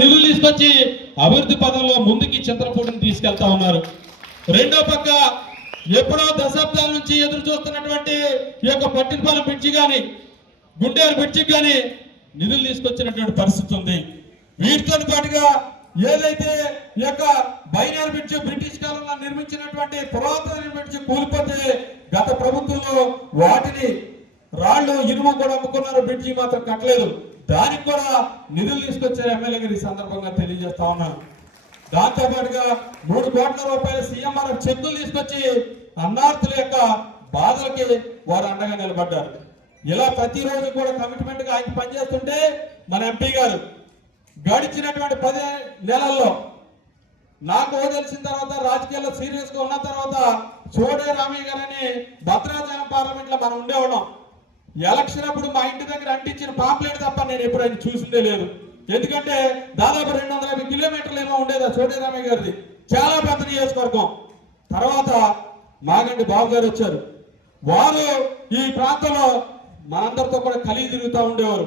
నిధులు తీసుకొచ్చి అభివృద్ధి పదంలో ముందుకి చింతలపూడిని తీసుకెళ్తా ఉన్నారు. రెండో పక్క ఎప్పుడో దశాబ్దాల నుంచి ఎదురు చూస్తున్నటువంటి ఈ యొక్క పట్టినపాలెం బ్రిడ్జి కానీ గుండేరు బ్రిడ్జికి కానీ నిధులు తీసుకొచ్చినటువంటి పరిస్థితి ఉంది. వీటితో పాటుగా ఏదైతే ఈ యొక్క బైనార్ బ్రిడ్జి బ్రిటిష్ కాలంలో నిర్మించినటువంటి పురాతన బ్రిడ్జి కూలిపోతే గత ప్రభుత్వంలో వాటిని రాళ్ళు ఇనుము కూడా అమ్ముకున్నారు, బ్రిడ్జి మాత్రం కట్టలేదు. దానికి కూడా నిధులు తీసుకొచ్చారు ఎమ్మెల్యే గారు. ఈ సందర్భంగా తెలియజేస్తా ఉన్నాను. దాంతో పాటుగా 3 కోట్ల రూపాయల సీఎంఆర్ఎఫ్ చెక్కులు తీసుకొచ్చి అన్నార్థుల యొక్క బాధలకి వారు అండగా నిలబడ్డారు. ఇలా ప్రతిరోజు కూడా కమిట్మెంట్ గా ఆయన పనిచేస్తుంటే మన ఎంపీ గారు గడిచినటువంటి 10 నెలల్లో నాకు తెలిసిన తర్వాత రాజకీయాల్లో సీరియస్ గా ఉన్న తర్వాత చోడే రామయ్య గారని భద్రాచలం పార్లమెంట్ లో మనం ఉండేవాళ్ళం. ఎలక్షన్ అప్పుడు మా ఇంటి దగ్గర అంటించిన పాంప్లెట్ తప్ప నేను ఎప్పుడు ఆయన చూసిందే లేదు. ఎందుకంటే దాదాపు 250 కిలోమీటర్లు ఏమో ఉండేది చోటే రామయ్య గారిది. చాలా పెద్ద నియోజకవర్గం. తర్వాత మాగంటి బాబు గారు వచ్చారు. వారు ఈ ప్రాంతంలో మనందరితో కూడా కలిగి తిరుగుతూ ఉండేవారు.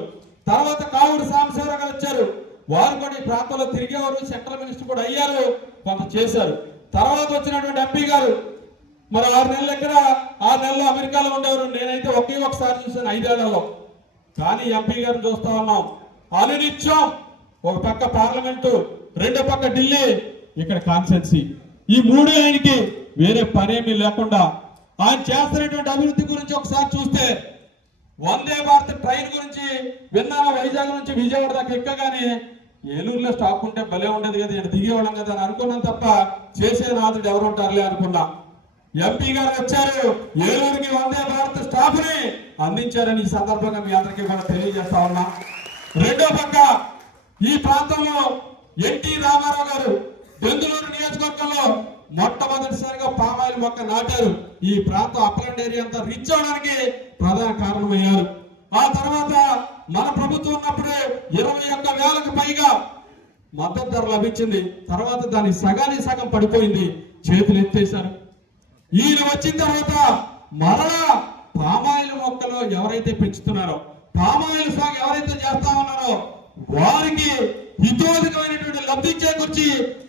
తర్వాత కావూరు సాంబశివరావు గారు వచ్చారు. వారు కూడా ఈ ప్రాంతంలో తిరిగేవారు. సెంట్రల్ మినిస్టర్ కూడా అయ్యారు, కొంత చేశారు. తర్వాత వచ్చినటువంటి ఎంపీ గారు మరి 6 నెలలు ఎక్కడ 6 నెలలు అమెరికాలో ఉండేవారు. నేనైతే ఒకసారి చూసాను 5 ఏళ్లలో. కానీ ఎంపీ గారిని చూస్తా ఉన్నాం అనునిత్యం. ఒక పక్క పార్లమెంటు, రెండో పక్క ఢిల్లీ, ఇక్కడ కాన్స్టిట్యున్సీ. ఈ 3 ఆయనకి వేరే పనేమీ లేకుండా ఆయన చేస్తున్నటువంటి అభివృద్ధి గురించి ఒకసారి చూస్తే వందే భారత్ ట్రైన్ గురించి విన్నాను. వైజాగ్ నుంచి విజయవాడ దాకా ఎక్కగానే ఏలూరులో స్టాప్ ఉంటే భలే ఉండేది కదా, ఇక్కడ దిగేవాళ్ళం కదా అని అనుకున్నాం తప్ప చేసే నాదుడు ఎవరు ఉంటారులే అనుకున్నా. ఎంపీ గారు వచ్చారు, ఏలూరుకి వందే భారత్ స్టాఫ్ ని అందించారని ఈ సందర్భంగా మీ అందరికీ కూడా తెలియజేస్తా ఉన్నా. రెండో పక్క ఈ ప్రాంతంలో ఎన్టీ రామారావు గారు బెందులూరు నియోజకవర్గంలో మొట్టమొదటిసారిగా పామాయిల్ మొక్క నాటారు. ఈ ప్రాంతం అప్లాండ్ ఏరియా అంతా రిచ్ అవడానికి ప్రధాన కారణమయ్యారు. ఆ తర్వాత మన ప్రభుత్వం ఉన్నప్పుడే 21,000కు పైగా మద్దతు ధర లభించింది. తర్వాత దాని సగానికి సగం పడిపోయింది, చేతులు ఎత్తేశారు. ఈయన వచ్చిన తర్వాత మరలా పామాయిల్ మొక్కలు ఎవరైతే పెంచుతున్నారో, పామాయిల్ సాగు ఎవరైతే చేస్తా ఉన్నారో వారికి హితోధికమైనటువంటి లబ్ధి చేకూర్చి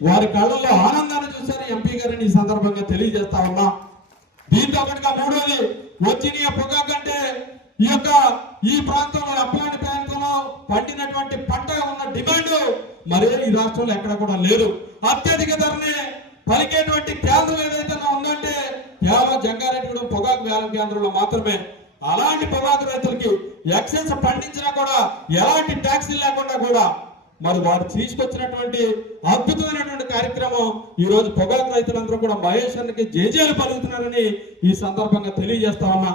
వారి కళ్ళల్లో ఆనందాన్ని చూశారు ఎంపీ గారిని ఈ సందర్భంగా తెలియజేస్తా ఉన్నా. దీంతో పాటుగా మూడోది వచ్చిన పొగాకు అంటే ఈ ప్రాంతంలో అప్లాంటి ప్రాంతంలో పండినటువంటి పంట ఉన్న డిమాండ్ మరే ఈ రాష్ట్రంలో ఎక్కడ కూడా లేదు. అత్యధిక ధరనే పలికేటువంటి కేంద్రం ఏదైతే ఉందంటే కేవలం జంగారెడ్డిగూడెం పొగాకు వేలం కేంద్రంలో మాత్రమే. అలాంటి పొగాకు రైతులకి ఎక్సెస్ పండించినా కూడా ఎలాంటి ట్యాక్సీలు లేకుండా కూడా మరి వారు తీసుకొచ్చినటువంటి అద్భుతమైనటువంటి కార్యక్రమం ఈ రోజు పొగాకు రైతులందరూ కూడా మహేష్ అన్నకి జేజేలు పలుకుతున్నారని ఈ సందర్భంగా తెలియజేస్తా ఉన్నా.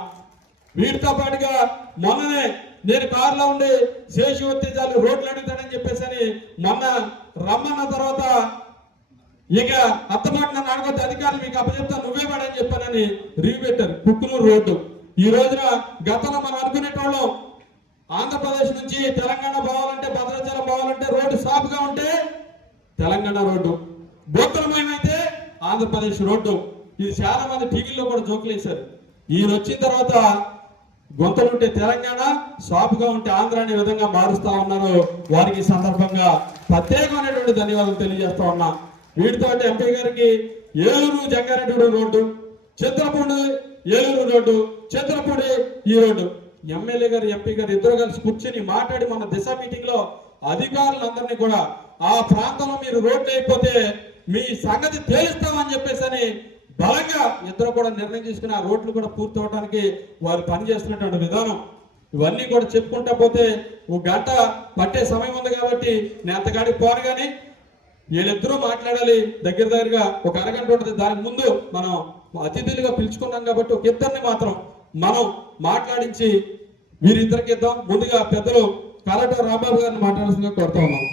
వీటితో పాటుగా మొన్ననే నేను కారులో ఉండి శేషు ఉత్తేజాలు రోడ్లు అడుగుతాడని చెప్పేసి మొన్న రమ్మన్న తర్వాత ఇక అత్తమాట నన్ను అడగొద్దు, అధికారులు మీకు అప్పచెప్తా నువ్వే పడని చెప్పానని రివ్యూ పెట్టారు. కుక్కునూరు రోడ్డు ఈ రోజున గతంలో మనం అనుకునేటోళ్ళం ఆంధ్రప్రదేశ్ నుంచి తెలంగాణ పోవాలంటే, భద్రాచలం పోవాలంటే రోడ్డు సాఫ్గా ఉంటే తెలంగాణ రోడ్డు, గోత్రమయమైతే ఆంధ్రప్రదేశ్ రోడ్డు. ఇది చాలా మంది టీవీల్లో కూడా జోకులు వేశారు. ఈయన వచ్చిన తర్వాత గొంతులుంటే తెలంగాణ, సాఫ్గా ఉంటే ఆంధ్ర అనే విధంగా మారుస్తా ఉన్నారు. వారికి సందర్భంగా ప్రత్యేకమైనటువంటి ధన్యవాదాలు తెలియజేస్తా ఉన్నా. వీటితో ఎంపీ గారికి ఏలూరు జంగారెడ్డి రోడ్డు, చింతలపూడి ఏలూరు రోడ్డు, చింతలపూడి ఈ రోడ్డు. ఎమ్మెల్యే గారు ఎంపీ గారు ఇద్దరు కలిసి కూర్చొని మాట్లాడి మన దిశ మీటింగ్ లో అధికారులందరినీ కూడా ఆ ప్రాంతంలో మీరు రోడ్లు అయిపోతే మీ సంగతి తేలుస్తామని చెప్పేసి బలంగా ఇద్దరు కూడా నిర్ణయం తీసుకుని ఆ రోడ్లు కూడా పూర్తి అవడానికి వారు పనిచేస్తున్నటువంటి విధానం ఇవన్నీ కూడా చెప్పుకుంటా పోతే 1 గంట పట్టే సమయం ఉంది. కాబట్టి నేను అంతగాడికి పోను. కానీ వీళ్ళిద్దరూ మాట్లాడాలి, దగ్గరగా ఒక అరగంట ఉంటుంది. దానికి ముందు మనం అతిథులుగా పిలుచుకున్నాం కాబట్టి ఒక ఇద్దరిని మాత్రం మనం మాట్లాడించి వీరిద్దరికి ఇద్దాం. ముందుగా పెద్దలు కలెక్టర్ రాంబాబు గారిని మాట్లాడాల్సిందిగా కోరుతా ఉన్నాం.